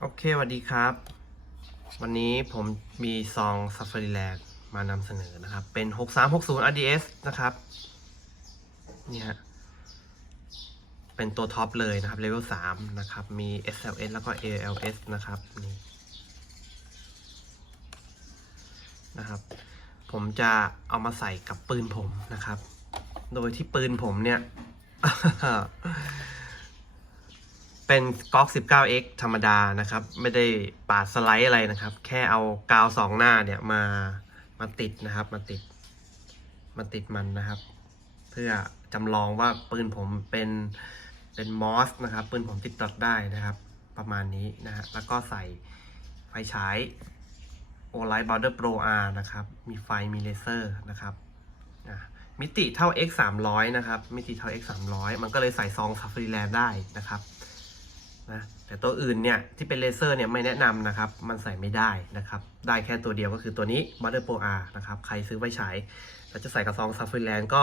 โอเคสวัสดีครับ วันนี้ผมมีซอง Safari Land มานำเสนอนะครับ เป็น 6360 RDS นะครับ นี่ฮะ เป็นตัวท็อปเลยนะครับ เลเวล 3 นะครับ มี SLS แล้วก็ ALS นะครับ นี่ นะครับ ผมจะเอามาใส่กับปืนผมนะครับ โดยที่ปืนผมเนี่ย เป็น GOG 19X ธรรมดานะครับ ไม่ได้ปาดสไลด์อะไรนะครับ แค่เอากาวสองหน้าเนี่ยมามาติดนะครับ มาติด มาติดมันนะครับ เพื่อจำลองว่าปืนผมเป็นเป็นมอสนะครับ ปืนผมติดดอทได้นะครับ ประมาณนี้นะฮะแล้วก็ใส่ไฟฉาย o l i g h t Border Pro R นะครับ มีไฟมีเลเซอร์นะครับอะมิติเท่า X 300นะครับ มิติเท่า X 300มันก็เลยใส่ซอง Safari Land ได้นะครับ นะแต่ตัวอื่นเนี่ยที่เป็นเลเซอร์เนี่ยไม่แนะนำนะครับ มันใส่ไม่ได้นะครับ ได้แค่ตัวเดียวก็คือตัวนี้ Border Pro R นะครับ ใครซื้อไว้ใช้แล้วจะใส่กระซอง Safari Land ก็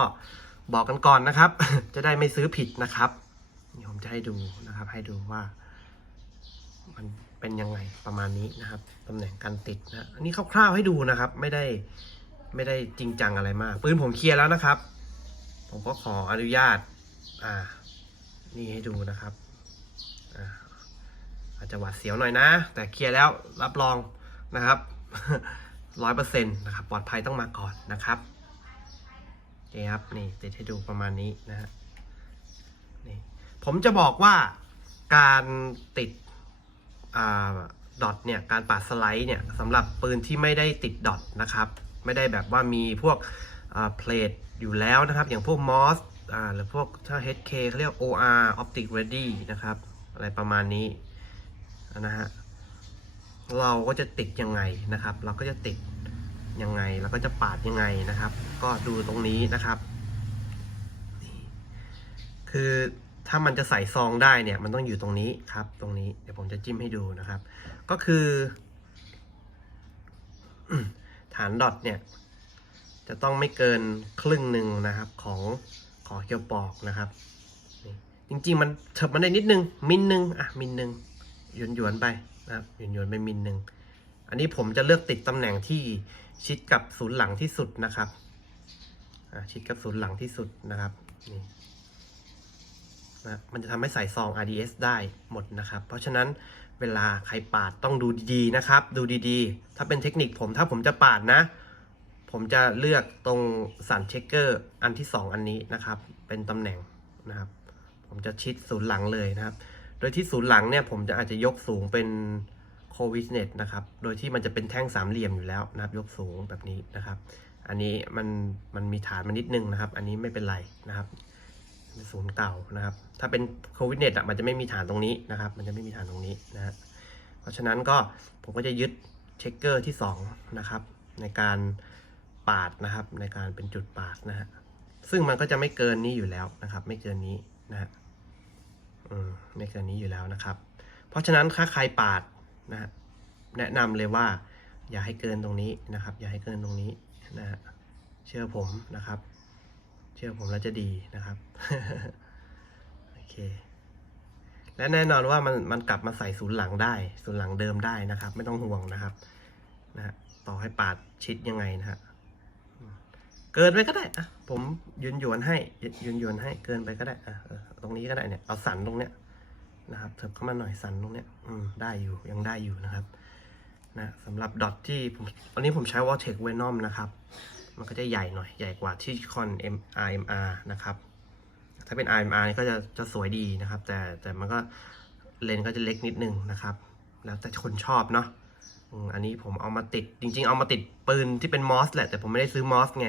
บอกกันก่อนนะครับ จะได้ไม่ซื้อผิดนะครับนี่ผมจะให้ดูนะครับ ให้ดูว่า มันเป็นยังไงประมาณนี้นะครับตำแหน่งการติดนะอันนี้คร่าวๆให้ดูนะครับ ไม่ได้ไม่ได้จริงจังอะไรมากปืนผมเคลียร์แล้วนะครับ ผมก็ขออนุญาต อ่า นี่ให้ดูนะครับ อาจจะหวาดเสียวหน่อยนะ แต่เคลียร์แล้วรับรองนะครับร้อยเปอร์เซ็นต์นะครับ ปลอดภัยต้องมาก่อนนะครับนี่ครับนี่ติดให้ดูประมาณนี้นะฮะนี่ผมจะบอกว่าการติดอ่าดอทเนี่ยการปาดสไลด์เนี่ยสำหรับปืนที่ไม่ได้ติดดอทนะครับ ไม่ได้แบบว่ามีพวกเพลทอยู่แล้วนะครับ อย่างพวกมอสอ่าหรือพวกถ้า HK เขาเรียก OR Optic Ready นะครับ อะไรประมาณนี้ นะฮะเราก็จะติดยังไงนะครับ เราก็จะติดยังไงเราก็จะปาดยังไงนะครับ ก็ดูตรงนี้นะครับ คือถ้ามันจะใส่ซองได้เนี่ย มันต้องอยู่ตรงนี้ครับ ตรงนี้เดี๋ยวผมจะจิ้มให้ดูนะครับ ก็คือฐานดอทเนี่ย จะต้องไม่เกินครึ่งหนึ่งนะครับ ของขอเกี่ยวปอกนะครับจริงๆมันเถิบมันได้นิดนึงมินหนึ่งอะมินหนึ่ง หยวนหยวนๆไปนะครับหยวนหยวนๆไปมินหนึ่งอันนี้ผมจะเลือกติดตำแหน่งที่ชิดกับศูนย์หลังที่สุดนะครับชิดกับศูนย์หลังที่สุดนะครับนี่นะมันจะทำให้ใส่ซอง RDS ได้หมดนะครับ เพราะฉะนั้นเวลาใครปาดต้องดูดีๆนะครับ ดูดีๆ ถ้าเป็นเทคนิคผมถ้าผมจะปาดนะ ผมจะเลือกตรงสันเช็คเกอร์อันที่ 2 อันนี้นะครับ เป็นตำแหน่งนะครับ ผมจะชิดศูนย์หลังเลยนะครับ โดยที่ศูนย์หลังเนี่ยผมจะอาจจะยกสูงเป็นโควิสเน็ตนะครับ โดยที่มันจะเป็นแท่งสามเหลี่ยมอยู่แล้วนะครับ ยกสูงแบบนี้นะครับ อันนี้มันมันมีฐานมานิดนึงนะครับ อันนี้ไม่เป็นไรนะครับศูนย์เก่านะครับ ถ้าเป็นโควิดเน็ตอะมันจะไม่มีฐานตรงนี้นะครับ มันจะไม่มีฐานตรงนี้นะฮะเพราะฉะนั้นก็ผมก็จะยึดเช็คเกอร์ที่สองนะครับในการปาดนะครับ ในการเป็นจุดปาดนะฮะซึ่งมันก็จะไม่เกินนี้อยู่แล้วนะครับ ไม่เกินนี้นะฮะ ไม่เกินนี้อยู่แล้วนะครับ เพราะฉะนั้นถ้าใครปาดนะฮะแนะนำเลยว่า อย่าให้เกินตรงนี้นะครับ อย่าให้เกินตรงนี้นะฮะเชื่อผมนะครับ เชื่อผมแล้วจะดีนะครับโอเคและแน่นอนว่ามันมันกลับมาใส่ศูนย์หลังได้ศูนย์หลังเดิมได้นะครับ ไม่ต้องห่วงนะครับนะฮะต่อให้ปาดชิดยังไงนะฮะ เกินไปก็ได้อะผมยืนยวนให้ยืนยวนให้เกินไปก็ได้อะตรงนี้ก็ได้เนี่ยเอาสันตรงเนี้ยนะครับเถิบเข้ามาหน่อยสันตรงเนี้ยอืมได้อยู่ยังได้อยู่นะครับนะสำหรับดอทที่ผมอันนี้ผมใช้ v o r t e x Venom นะครับ มันก็จะใหญ่หน่อยใหญ่กว่าที่คอน M RMR นะครับ ถ้าเป็น RMR นี่ก็จะจะสวยดีนะครับ แต่แต่มันก็เลนก็จะเล็กนิดนึงนะครับ แล้วแต่คนชอบเนาะอันนี้ผมเอามาติดจริง ๆ เอามาติดปืนที่เป็นมอสแหละแต่ผมไม่ได้ซื้อมอสไง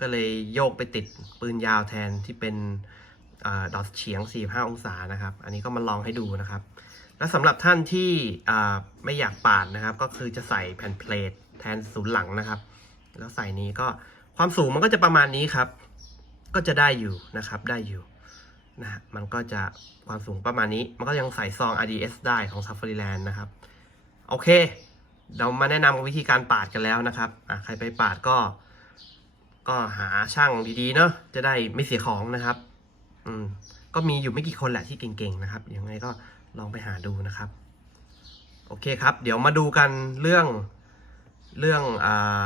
ก็เลยโยกไปติดปืนยาวแทนที่เป็นอดอทเฉียง 45 องศานะครับ อันนี้ก็มาลองให้ดูนะครับ และสำหรับท่านที่ไม่อยากปาดนะครับ ก็คือจะใส่แผ่นเพลทแทนศูนย์หลังนะครับ แล้วใส่นี้ก็ความสูงมันก็จะประมาณนี้ครับ ก็จะได้อยู่นะครับได้อยู่นะฮะมันก็จะความสูงประมาณนี้ มันก็ยังใส่ซอง RDS ได้ของ Safari Land นะครับ โอเค เรามาแนะนำวิธีการปาดกันแล้วนะครับอะใครไปปาดก็ ก็หาช่างดีๆเนาะจะได้ไม่เสียของนะครับ อืมก็มีอยู่ไม่กี่คนแหละที่เก่งๆนะครับยังไงก็ลองไปหาดูนะครับ โอเคครับ เดี๋ยวมาดูกันเรื่องเรื่องอ่า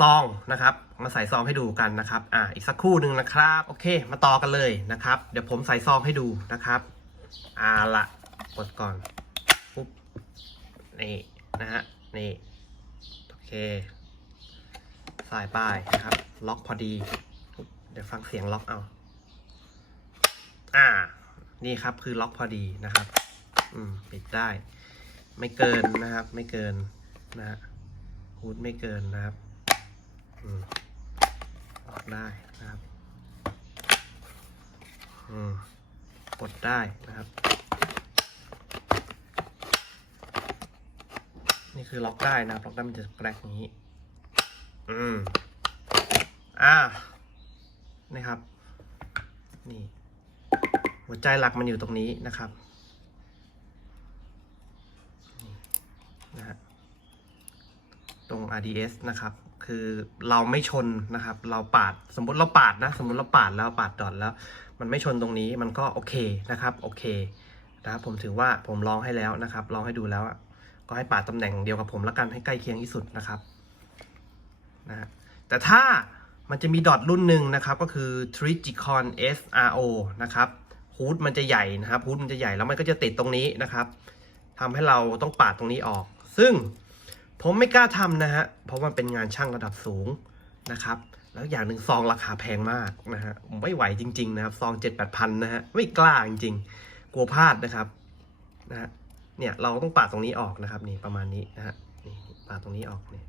ซองนะครับ มาใส่ซองให้ดูกันนะครับ อ่าอีกสักครู่หนึ่งนะครับ โอเค มาต่อกันเลยนะครับ เดี๋ยวผมใส่ซองให้ดูนะครับอ่าละกดก่อนปุ๊บนี่นะฮะนี่โอเค ใส่ป้ายนะครับ ล็อกพอดี เดี๋ยวฟังเสียงล็อกเอา อ่า นี่ครับคือล็อกพอดีนะครับ อืม ปิดได้ ไม่เกินนะครับ ไม่เกินนะฮะฮูดไม่เกินนะครับ อืมออกได้นะครับ อืมกดได้นะครับ นี่คือล็อกได้นะครับ ล็อกได้มันจะแกรกนี้ อืม อ่านี่ครับ นี่ หัวใจหลักมันอยู่ตรงนี้นะครับนะฮะตรง RDS นะครับ คือเราไม่ชนนะครับ เราปาด สมมติเราปาดนะ สมมติเราปาดแล้วปาดดอทแล้ว มันไม่ชนตรงนี้ มันก็โอเคนะครับ โอเคนะครับผมถือว่าผมลองให้แล้วนะครับ ลองให้ดูแล้วก็ให้ปาดตำแหน่งเดียวกับผมแล้วกันให้ใกล้เคียงที่สุดนะครับ นะ แต่ถ้ามันจะมีดอทรุ่นหนึ่งนะครับ ก็คือ Trigicon SRO นะครับฮูดมันจะใหญ่นะครับฮูดมันจะใหญ่แล้วมันก็จะติดตรงนี้นะครับทำให้เราต้องปาดตรงนี้ออก ซึ่งผมไม่กล้าทำนะฮะ เพราะมันเป็นงานช่างระดับสูงนะครับ แล้วอย่างหนึ่งซองราคาแพงมากนะฮะ ไม่ไหวจริง ๆ นะครับ ซองเจ็ดแปดพันนะฮะ ไม่กล้าจริงๆ กลัวพลาดนะครับนะฮะ เนี่ยเราต้องปาดตรงนี้ออกนะครับ นี่ประมาณนี้นะฮะ นี่ปาดตรงนี้ออกเนี่ย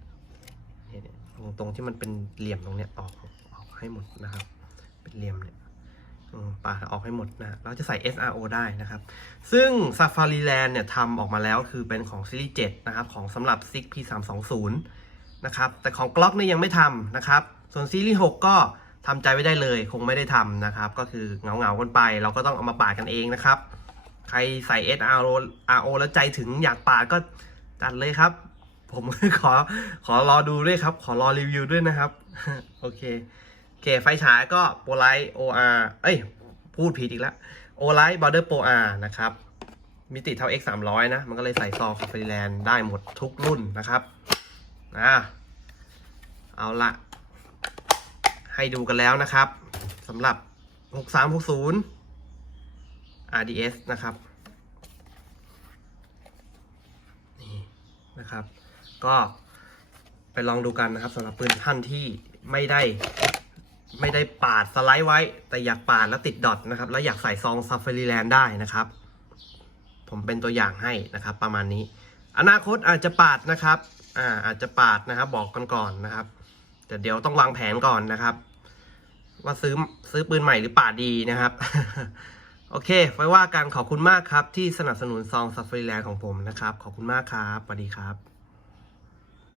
เนี่ย ตรงตรงที่มันเป็นเหลี่ยมตรงเนี้ยออกออกให้หมดนะครับ เป็นเหลี่ยมเนี่ยปาดออกให้หมดนะเราจะใส่ SRO ได้นะครับ ซึ่ง Safari Land เนี่ยทำออกมาแล้วคือเป็นของซีรีส์7นะครับ ของสำหรับ SIG P320 นะครับ แต่ของ Glock เนี่ยยังไม่ทำนะครับ ส่วนซีรีส์6ก็ทำใจไว้ได้เลย คงไม่ได้ทำนะครับ ก็คือเงาเงากันไป เราก็ต้องเอามาปาดกันเองนะครับ ใครใส่ SRO RO แล้วใจถึงอยากปาดก็จัดเลยครับ ผมขอขอรอดูด้วยครับ ขอรอรีวิวด้วยนะครับ โอเคโอเคไฟฉายก็โปรไลท์ OR เอ้ย พูดผิดอีกแล้วโอไลท์บอร์เดอร์โปร R นะครับ มิติเท่า X 3 0 0นะ มันก็เลยใส่ซองฟรีแลนด์ได้หมดทุกรุ่นนะครับอ่าเอาละให้ดูกันแล้วนะครับสำหรับ 6360 RDS นะครับ นี่นะครับ ก็ไปลองดูกันนะครับสำหรับปืนท่านที่ไม่ได้ไม่ได้ปาดสไลด์ไว้ แต่อยากปาดแล้วติดดอทนะครับ แล้วอยากใส่ซองซัฟเฟอรีแลนด์ได้นะครับ ผมเป็นตัวอย่างให้นะครับ ประมาณนี้ อนาคตอาจจะปาดนะครับ อ่าอาจจะปาดนะครับ บอกกันก่อนนะครับ แต่เดี๋ยวต้องวางแผนก่อนนะครับ ว่าซื้อซื้อปืนใหม่หรือปาดดีนะครับ โอเค ไว้ว่ากันขอบคุณมากครับ ที่สนับสนุนซองซัฟเฟอรีแลนด์ของผมนะครับ ขอบคุณมากครับสวัสดีครับ